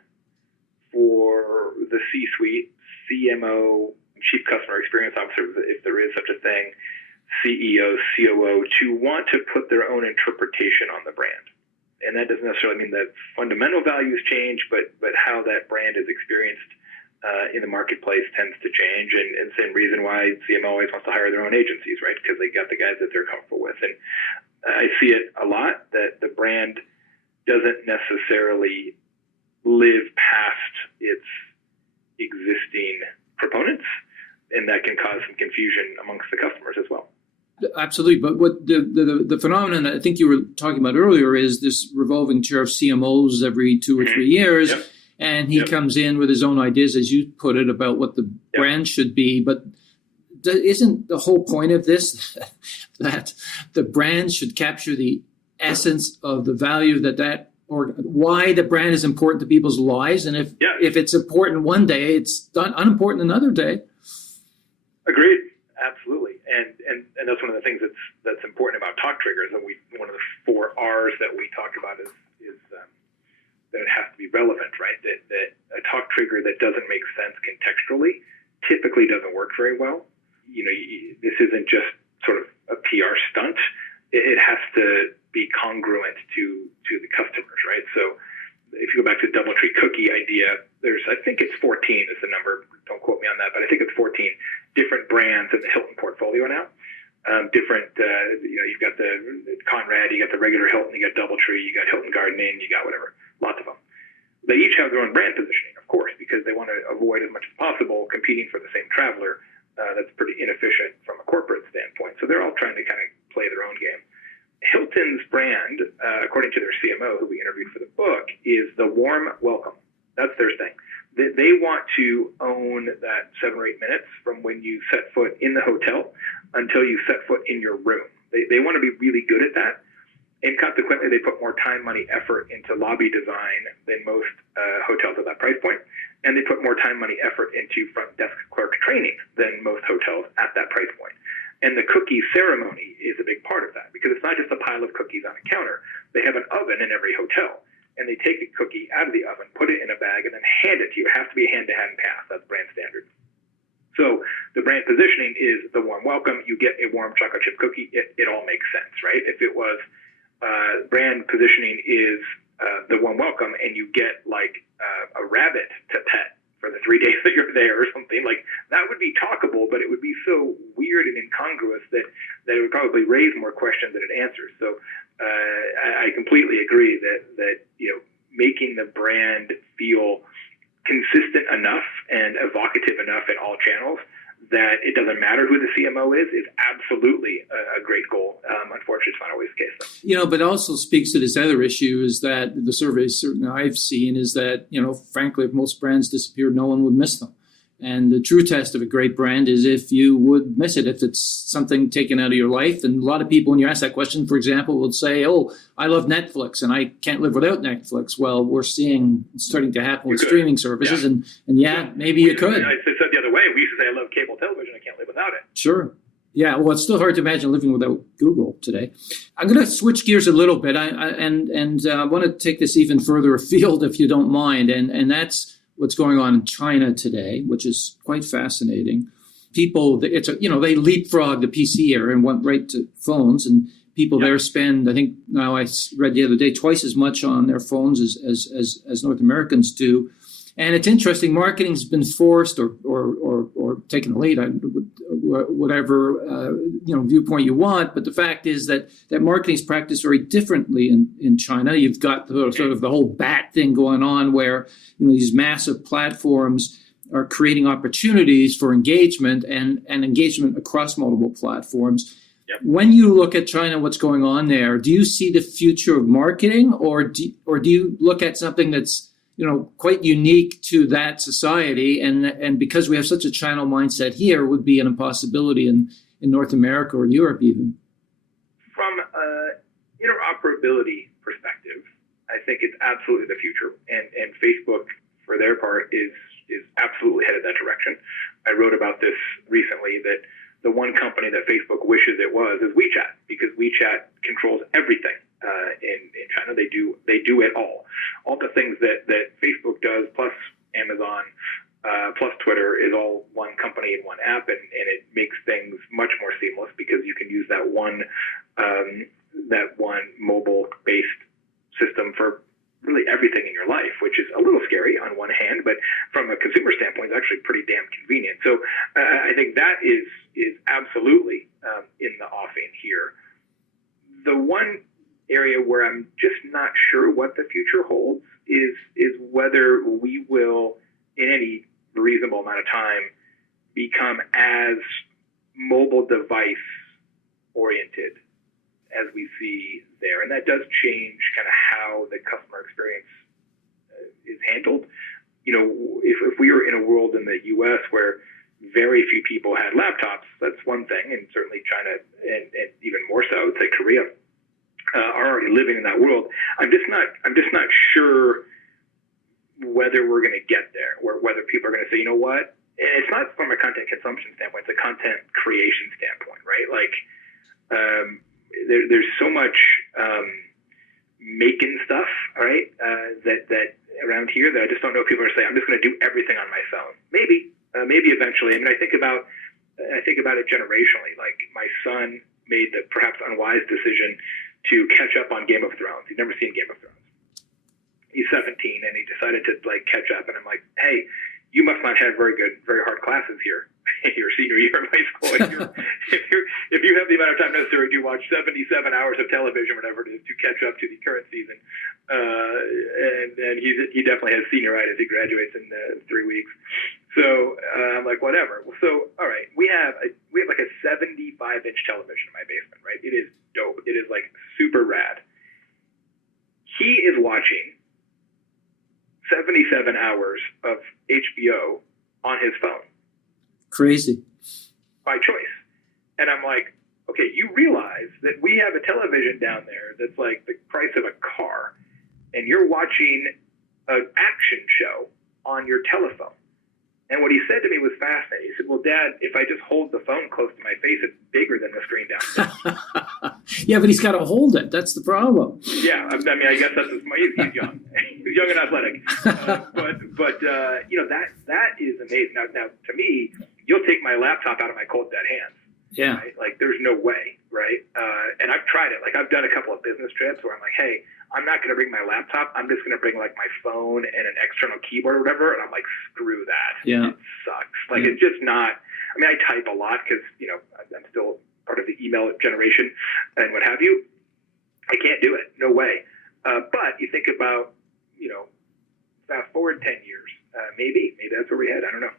for the C-suite, CMO, Chief Customer Experience Officer, if there is such a thing, CEO, COO, to want to put their own interpretation on the brand. And that doesn't necessarily mean that fundamental values change, but how that brand is experienced in the marketplace tends to change. And same reason why CMO always wants to hire their own agencies, right? Because they got the guys that they're comfortable with. And I see it a lot that the brand doesn't necessarily live past its existing proponents, and that can cause some confusion amongst the customers as well. Absolutely, but what the phenomenon that I think you were talking about earlier is this revolving chair of CMOs every 2 or 3 years, Yep. and he comes in with his own ideas, as you put it, about what the brand should be. But isn't the whole point of this that the brand should capture the essence of the value that or why the brand is important to people's lives, and if it's important one day, it's unimportant another day. Agreed. Absolutely. And that's one of the things that's important about talk triggers. And one of the 4 R's that we talk about is that it has to be relevant, right? That a talk trigger that doesn't make sense contextually typically doesn't work very well. This isn't just sort of a PR stunt. It has to be congruent to the customers, right? So if you go back to the DoubleTree cookie idea, I think it's 14 is the number. Don't quote me on that, but I think it's 14 different brands in the Hilton portfolio now. You've got the Conrad, you got the regular Hilton, you got DoubleTree, you got Hilton Garden Inn, you got whatever, lots of them. They each have their own brand positioning, of course, because they want to avoid as much as possible competing for the same traveler. That's pretty inefficient from a corporate standpoint. So they're all trying to kind of play their own game. Hilton's brand, according to their CMO, who we interviewed for the book, is the warm welcome. That's their thing. They want to own that 7 or 8 minutes from when you set foot in the hotel until you set foot in your room. They want to be really good at that. And consequently, they put more time, money, effort into lobby design than most hotels at that price point. And they put more time, money, effort into front desk clerk training than most hotels at that price point. And the cookie ceremony is a big part of that, because it's not just a pile of cookies on a counter. They have an oven in every hotel, and they take a cookie out of the oven, put it in a bag, and then hand it to you. It has to be a hand-to-hand pass. That's brand standard. So the brand positioning is the warm welcome. You get a warm chocolate chip cookie. It all makes sense, right? If it was brand positioning is the warm welcome, and you get like a rabbit to pet for the 3 days that you're there or something, like that would be talkable, but it would be so weird and incongruous that it would probably raise more questions than it answers. So I completely agree that making the brand feel consistent enough and evocative enough in all channels that it doesn't matter who the CMO is absolutely a great goal. Unfortunately, it's not always the case, though. But also speaks to this other issue is that the surveys certainly I've seen is that, frankly, if most brands disappeared, no one would miss them. And the true test of a great brand is if you would miss it, if it's something taken out of your life. And a lot of people, when you ask that question, for example, will say, oh, I love Netflix and I can't live without Netflix. Well, we're seeing it's starting to happen with streaming services. Yeah. And maybe you could. I said the other way. We used to say I love cable television. I can't live without it. Sure. Yeah, well, it's still hard to imagine living without Google today. I'm going to switch gears a little bit. I want to take this even further afield, if you don't mind. And that's what's going on in China today, which is quite fascinating. People, they leapfrogged the PC era and went right to phones, and people there spend, I think now I read the other day, twice as much on their phones as North Americans do. And it's interesting, marketing's been forced or taken the lead, whatever viewpoint you want. But the fact is that marketing is practiced very differently in China. You've got sort of the whole bat thing going on where these massive platforms are creating opportunities for engagement and engagement across multiple platforms. Yep. When you look at China, what's going on there, do you see the future of marketing or do you look at something that's quite unique to that society. And because we have such a channel mindset here, would be an impossibility in North America or Europe even. From an interoperability perspective, I think it's absolutely the future. And Facebook, for their part, is absolutely headed that direction. I wrote about this recently, that the one company that Facebook wishes it was is WeChat, because WeChat controls everything in China. They do it all. All the things that Facebook does, plus Amazon, plus Twitter, is all one company in one app, and it makes things much more seamless because you can use that one mobile-based system for really everything in your life, which is a little scary on one hand, but from a consumer standpoint, it's actually pretty damn convenient. So I think that is absolutely in the offing here. The one area where I'm just not sure what the future holds is whether we will, in any reasonable amount of time, become as mobile device oriented as we see there. And that does change kind of how the customer experience is handled. If we were in a world in the U.S. where very few people had laptops, that's one thing, and certainly China and even more so, say Korea, are already living in that world. I'm just not sure whether we're going to get there, or whether people are going to say, you know what? And it's not from a content consumption standpoint; it's a content creation standpoint, right? Like, there's so much making stuff, right? That around here that I just don't know if people are saying, I'm just going to do everything on my phone. Maybe eventually. I mean, I think about it generationally. Like, my son made the perhaps unwise decision to catch up on Game of Thrones. He'd never seen Game of Thrones. He's 17 and he decided to catch up. And I'm like, hey, you must not have very hard classes here your senior year of high school. If you have the amount of time necessary to watch 77 hours of television, whatever it is, to catch up to the current season, and he definitely has senioritis. He graduates in 3 weeks. So I'm like, whatever. So all right, we have like a 75-inch television in my basement, right? It is dope. It is like super rad. He is watching 77 hours of HBO on his phone. Crazy. By choice. And I'm like, okay, you realize that we have a television down there that's like the price of a car, and you're watching an action show on your telephone. And what he said to me was fascinating. He said, well, Dad, if I just hold the phone close to my face, it's bigger than the screen downstairs. Yeah, but he's got to hold it. That's the problem. Yeah, I mean, I guess that's he's young. He's young and athletic. But that is amazing. Now, to me, you'll take my laptop out of my cold dead hands. Yeah. Right? Like, there's no way, right? And I've tried it. Like, I've done a couple of business trips where I'm like, hey, I'm not going to bring my laptop. I'm just going to bring, like, my phone and an external keyboard or whatever. And I'm like, screw that. Yeah. It sucks. Like, It's just not. I mean, I type a lot because, I'm still part of the email generation and what have you. I can't do it. No way. But you think about, fast forward 10 years, maybe that's where we head. I don't know.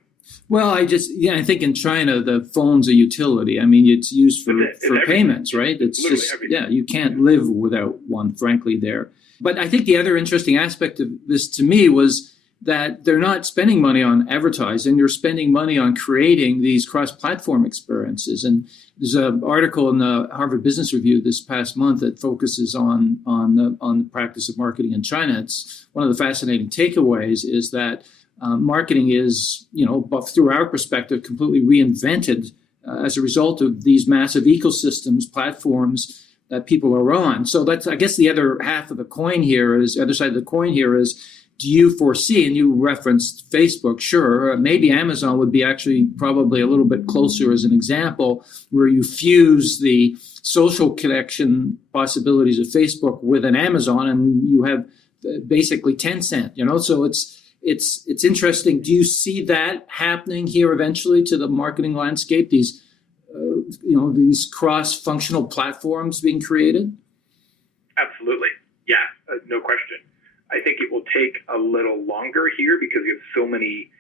Well, I think in China, the phone's a utility. I mean, it's used for payments, right? It's just, everything. You can't live without one, frankly, there. But I think the other interesting aspect of this to me was that they're not spending money on advertising. They're spending money on creating these cross-platform experiences. And there's an article in the Harvard Business Review this past month that focuses on the practice of marketing in China. It's one of the fascinating takeaways is that marketing is, through our perspective, completely reinvented as a result of these massive ecosystems, platforms that people are on. So that's, I guess, the other half of the coin here is, other side of the coin here is, do you foresee, and you referenced Facebook, sure, maybe Amazon would be actually probably a little bit closer as an example, where you fuse the social connection possibilities of Facebook with an Amazon and you have basically Tencent, so it's interesting. Do you see that happening here eventually to the marketing landscape? These, these cross-functional platforms being created? Absolutely, yeah, no question. I think it will take a little longer here because you have so many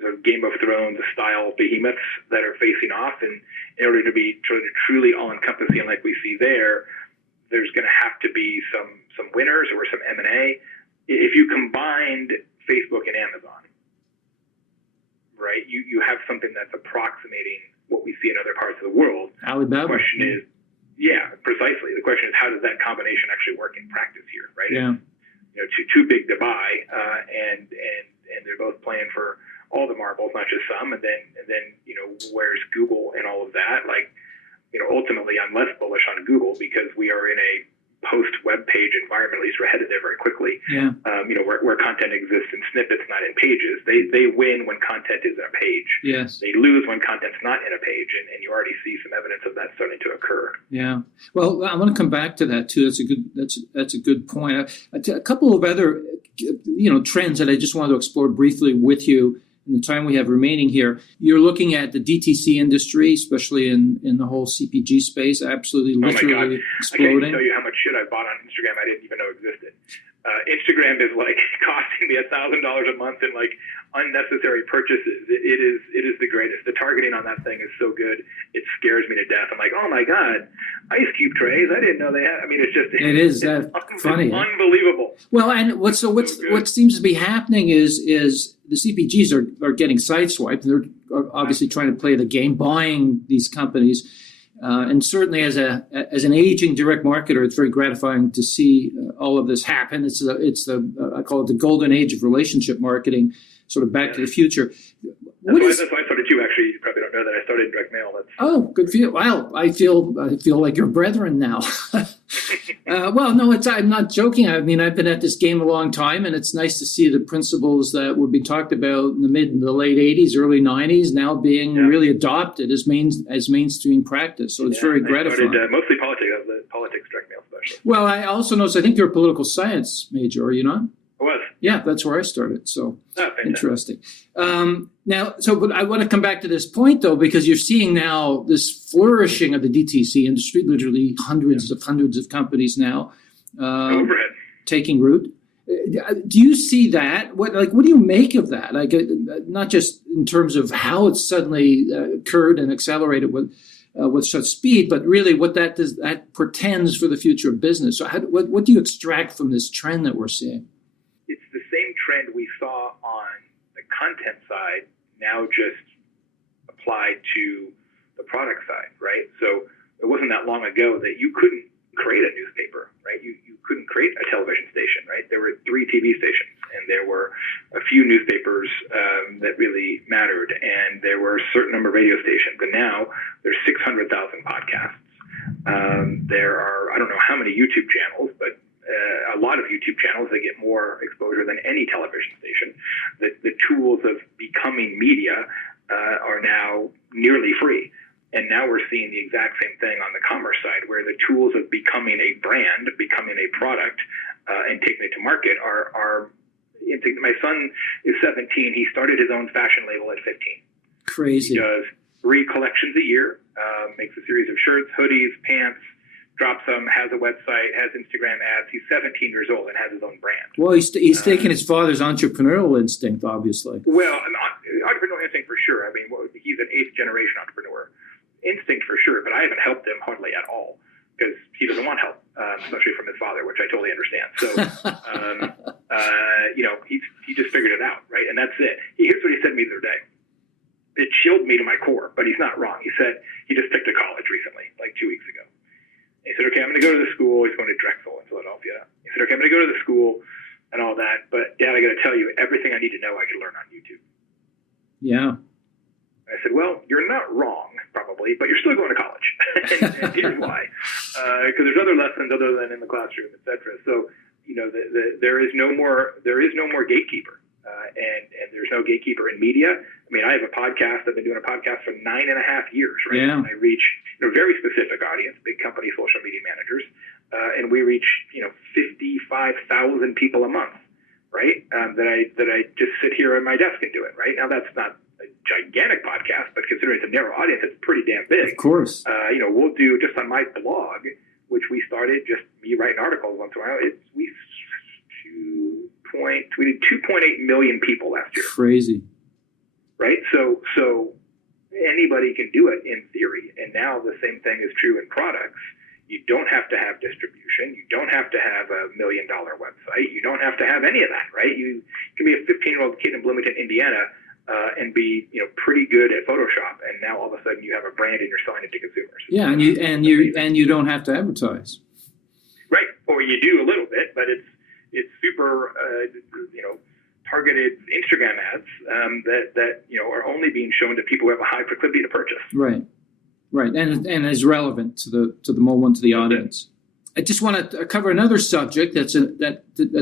sort of Game of Thrones style behemoths that are facing off, and in order to be truly all-encompassing like we see there's going to have to be some winners or some M&A. If you combined something that's approximating what we see in other parts of the world. Alibaba. The question is, yeah, precisely. The question is, how does that combination actually work in practice here, right? Yeah. It's, too big to buy, and they're both playing for all the marbles, not just some. And then where's Google and all of that? Like, ultimately, I'm less bullish on Google because we are in a post-web page environment. At least we're headed there very quickly. Yeah. Where content exists in snippets, not in pages. They win when content is in a page. Yes. They lose when content's not in a page, and you already see some evidence of that starting to occur. Yeah. Well, I want to come back to that too. That's a good point. A couple of other trends that I just wanted to explore briefly with you in the time we have remaining here. You're looking at the DTC industry, especially in the whole CPG space, absolutely literally exploding. I can't even tell you how much shit I bought on Instagram I didn't even know existed. Instagram is like costing me $1,000 a month in like unnecessary purchases. It is the greatest. The targeting on that thing is so good. It scares me to death. I'm like, oh my God, ice cube trays. I didn't know they had. I mean, it's funny. It's unbelievable. Well, and what seems to be happening is the CPGs are getting sideswiped. They're obviously trying to play the game, buying these companies. And certainly, as an aging direct marketer, it's very gratifying to see all of this happen. It's I call it the golden age of relationship marketing, sort of back to the future. That's why I started too. Actually, you probably don't know that I started in direct mail. Good for you. Well, I feel like your brethren now. Well, no, I'm not joking. I mean, I've been at this game a long time, and it's nice to see the principles that were being talked about in the mid and the late '80s, early '90s, now being really adopted as mainstream practice. So it's very gratifying. I started mostly politics, the politics direct mail specialist. Well, I also noticed. I think you're a political science major, are you not? I was. Yeah, that's where I started. So interesting. But I want to come back to this point, though, because you're seeing now this flourishing of the DTC industry, literally hundreds of companies now taking root. Do you see that? What do you make of that? Like, not just in terms of how it suddenly occurred and accelerated with such speed, but really what that portends for the future of business. So what do you extract from this trend that we're seeing? It's the same trend we saw on the content side, now just applied to the product side, right? So it wasn't that long ago that you couldn't create a newspaper, right? You couldn't create a television station, right? There were 3 TV stations, and there were a few newspapers that really mattered, and there were a certain number of radio stations. And now there's 600,000 podcasts. There are, I don't know how many YouTube channels, but a lot of YouTube channels that get more exposure than any television station. The tools of becoming media are now nearly free. And now we're seeing the exact same thing on the commerce side, where the tools of becoming a brand, becoming a product, and taking it to market are my son is 17. He started his own fashion label at 15. Crazy. He does 3 collections a year, makes a series of shirts, hoodies, pants, drops them, has a website, has Instagram ads. He's 17 years old and has his own brand. Well, he's taken his father's entrepreneurial instinct, obviously. Well, entrepreneurial instinct for sure. I mean, he's an 8th generation entrepreneur. Instinct for sure, but I haven't helped him hardly at all because he doesn't want help, especially from his father, which I totally understand. So, he just figured it out, right? And that's it. Here's what he said to me the other day. It chilled me to my core, but he's not wrong. He said he just picked a college recently, like 2 weeks ago. He said, okay, I'm going to go to the school. He's going to Drexel in Philadelphia. He said, okay, I'm going to go to the school and all that. But, Dad, I got to tell you, everything I need to know I can learn on YouTube. Yeah. I said, well, you're not wrong, probably, but you're still going to college. and here's why. Because there's other lessons other than in the classroom, et cetera. So, there is no more gatekeeper. And there's no gatekeeper in media. I mean, I have a podcast. I've been doing a podcast for 9.5 years, right? Yeah. And I reach a very specific audience, big company social media managers, and we reach 55,000 people a month, right? That I just sit here at my desk and do it, right? Now that's not a gigantic podcast, but considering it's a narrow audience, it's pretty damn big. Of course. We'll do just on my blog, which we started just me writing articles once in a while. We did 2.8 million people last year. Crazy. Right? So anybody can do it in theory. And now the same thing is true in products. You don't have to have distribution. You don't have to have $1 million website. You don't have to have any of that, right? You can be a 15-year-old kid in Bloomington, Indiana, and be pretty good at Photoshop, and now all of a sudden you have a brand and you're selling it to consumers. Yeah, and you don't have to advertise. Right, or you do a little bit, but it's super targeted Instagram ads that are only being shown to people who have a high proclivity to purchase. Right, and is relevant to the moment, to the audience. I just want to cover another subject that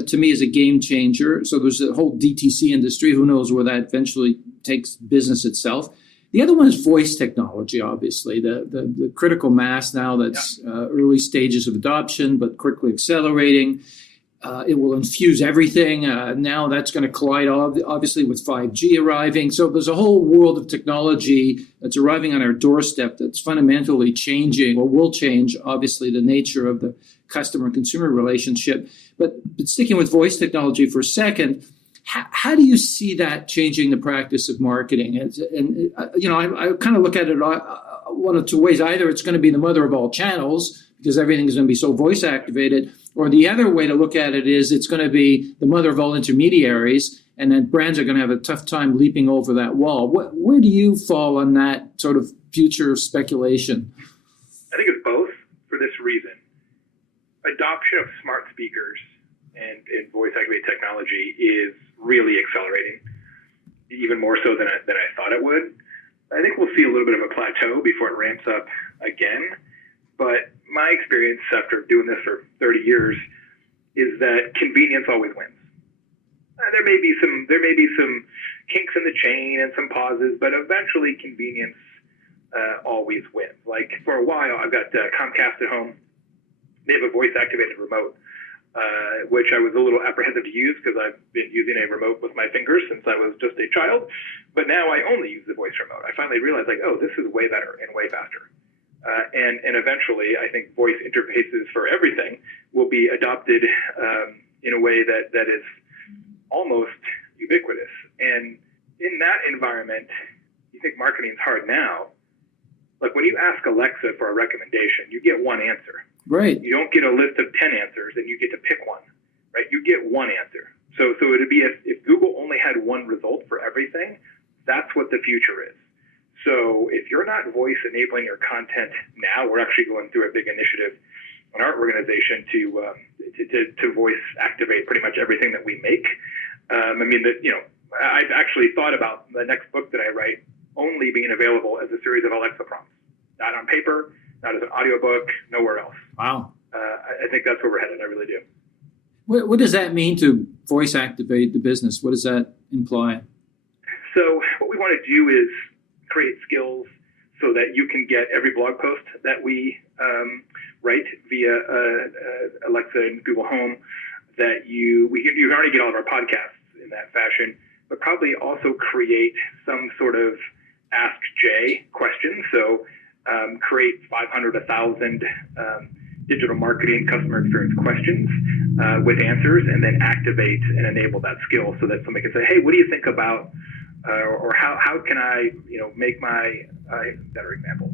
to me is a game changer. So there's the whole DTC industry. Who knows where that eventually takes business itself. The other one is voice technology, obviously, the critical mass now that's early stages of adoption, but quickly accelerating. It will infuse everything. Now that's going to collide, obviously, with 5G arriving. So there's a whole world of technology that's arriving on our doorstep that's fundamentally changing, or will change, obviously, the nature of the customer and consumer relationship. But sticking with voice technology for a second, how do you see that changing the practice of marketing? I kind of look at it one of two ways. Either it's going to be the mother of all channels because everything is going to be so voice activated, or the other way to look at it is it's going to be the mother of all intermediaries, and then brands are going to have a tough time leaping over that wall. Where do you fall on that sort of future speculation? I think it's both for this reason. Adoption of smart speakers and voice-activated technology is really accelerating, even more so than I thought it would. I think we'll see a little bit of a plateau before it ramps up again. But my experience after doing this for 30 years is that convenience always wins. There may be some kinks in the chain and some pauses, but eventually convenience always wins. Like for a while, I've got Comcast at home. They have a voice-activated remote, which I was a little apprehensive to use because I've been using a remote with my fingers since I was just a child. But now I only use the voice remote. I finally realized, this is way better and way faster. And eventually, I think voice interfaces for everything will be adopted in a way that is almost ubiquitous. And in that environment, you think marketing is hard now. Like when you ask Alexa for a recommendation, you get one answer. Right. You don't get a list of 10 answers and you get to pick one, right? You get one answer. So it'd be if Google only had one result for everything, that's what the future is. So if you're not voice enabling your content now, we're actually going through a big initiative in our organization to voice activate pretty much everything that we make. I've actually thought about the next book that I write only being available as a series of Alexa prompts, not on paper, not as an audiobook, nowhere else. Wow. I think that's where we're headed. I really do. What does that mean to voice activate the business? What does that imply? So what we want to do is create skills so that you can get every blog post that we write via Alexa and Google Home, that you can already get all of our podcasts in that fashion, but probably also create some sort of Ask Jay questions. So create 500, 1,000 digital marketing customer experience questions with answers, and then activate and enable that skill so that somebody can say, hey, what do you think about or how can I, make my better example?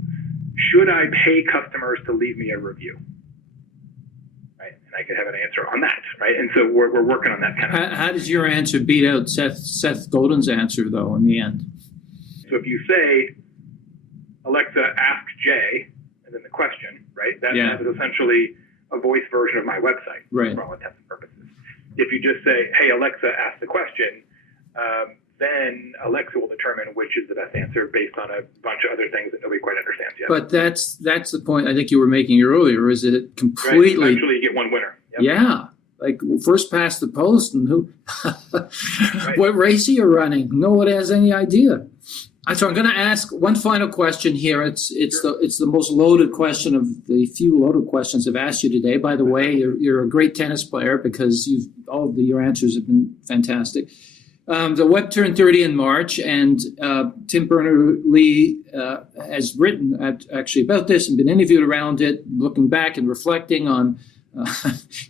Should I pay customers to leave me a review? Right, and I could have an answer on that, right? And so we're working on that kind of. How does your answer beat out Seth Godin's answer though in the end? So if you say, Alexa, ask Jay, and then the question, right? That is essentially a voice version of my website, right, for all intents and purposes. If you just say, hey, Alexa, ask the question, then Alexa will determine which is the best answer based on a bunch of other things that nobody quite understands yet. But that's the point I think you were making earlier, is that it completely... Right. Eventually you get one winner. Yep. Yeah. Like first past the post, and who, right, what race are you running? No one has any idea. So I'm going to ask one final question here. It's the most loaded question of the few loaded questions I've asked you today. By the way, you're a great tennis player because your answers have been fantastic. The web turned 30 in March, and Tim Berners-Lee has written actually about this and been interviewed around it, looking back and reflecting on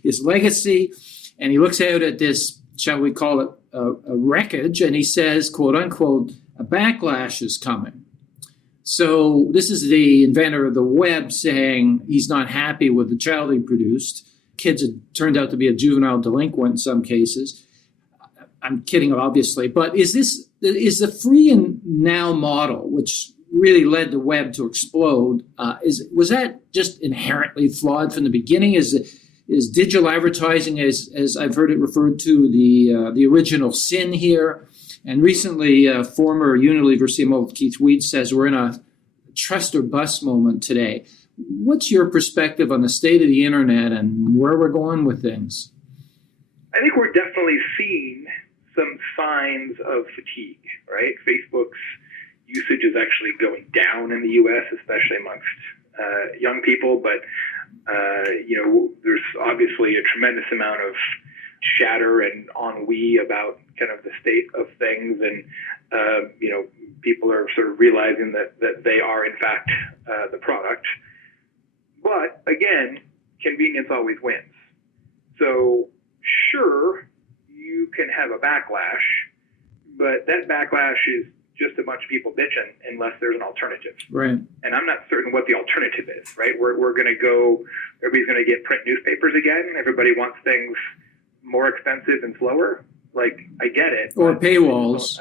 his legacy. And he looks out at this, shall we call it, a wreckage, and he says, quote unquote, a backlash is coming. So this is the inventor of the web saying he's not happy with the child he produced. Kids had turned out to be a juvenile delinquent in some cases. I'm kidding, obviously, but is this is the free and now model, which really led the web to explode, was that just inherently flawed from the beginning? Is digital advertising, as I've heard it referred to, the original sin here? And recently, former Unilever CMO Keith Weed says we're in a trust or bust moment today. What's your perspective on the state of the internet and where we're going with things? I think we're definitely seeing some signs of fatigue, right? Facebook's usage is actually going down in the U.S., especially amongst young people, but there's obviously a tremendous amount of chatter and ennui about kind of the state of things, and people are sort of realizing that they are in fact the product. But again, convenience always wins. So sure, you can have a backlash, but that backlash is just a bunch of people bitching unless there's an alternative. Right. And I'm not certain what the alternative is, right? We're going to go, everybody's going to get print newspapers again. Everybody wants things more expensive and slower. Like, I get it. Or paywalls.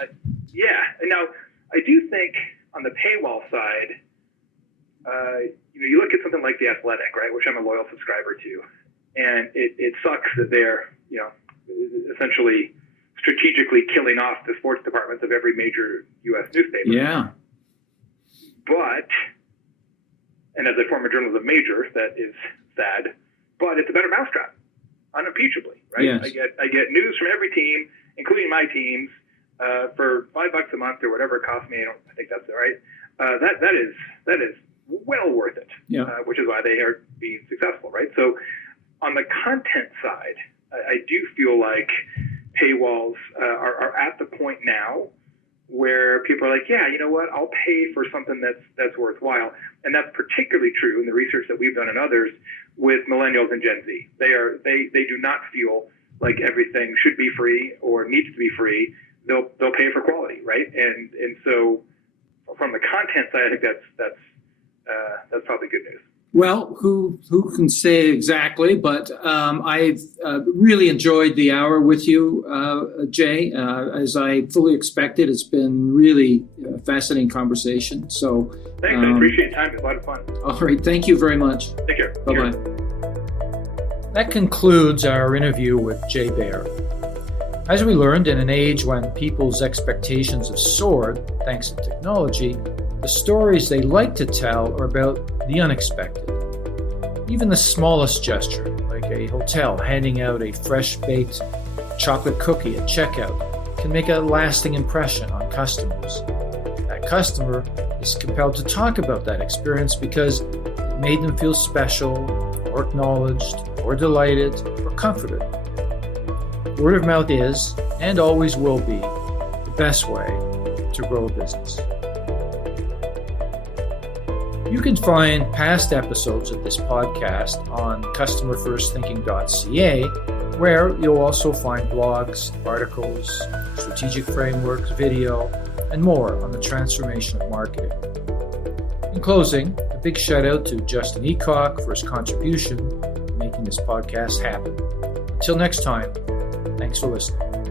Yeah. And now, I do think on the paywall side, you look at something like The Athletic, right, which I'm a loyal subscriber to, and it sucks that they're, essentially strategically killing off the sports departments of every major U.S. newspaper. Yeah. But, and as a former journalist of major, that is sad, but it's a better mousetrap, unimpeachably, right? Yes. I get news from every team, including my teams, for $5 a month or whatever it costs me. I think that's right. That is well worth it. Yeah. Which is why they are being successful, right? So, on the content side, I do feel like paywalls are at the point now where people are like, yeah, you know what, I'll pay for something that's worthwhile. And that's particularly true in the research that we've done and others with millennials and Gen Z. They do not feel like everything should be free or needs to be free. They'll pay for quality, right? And so from the content side, I think that's probably good news. Well, who can say exactly, but I've really enjoyed the hour with you, Jay. As I fully expected, it's been really a fascinating conversation. So thanks. I appreciate your time. It's a lot of fun. All right. Thank you very much. Take care. Bye-bye. That concludes our interview with Jay Baer. As we learned, in an age when people's expectations have soared thanks to technology, the stories they like to tell are about the unexpected. Even the smallest gesture, like a hotel handing out a fresh-baked chocolate cookie at checkout, can make a lasting impression on customers. That customer is compelled to talk about that experience because it made them feel special, or acknowledged, or delighted, or comforted. Word of mouth is, and always will be, the best way to grow a business. You can find past episodes of this podcast on customerfirstthinking.ca, where you'll also find blogs, articles, strategic frameworks, video, and more on the transformation of marketing. In closing, a big shout out to Justin Eacock for his contribution in making this podcast happen. Until next time, thanks for listening.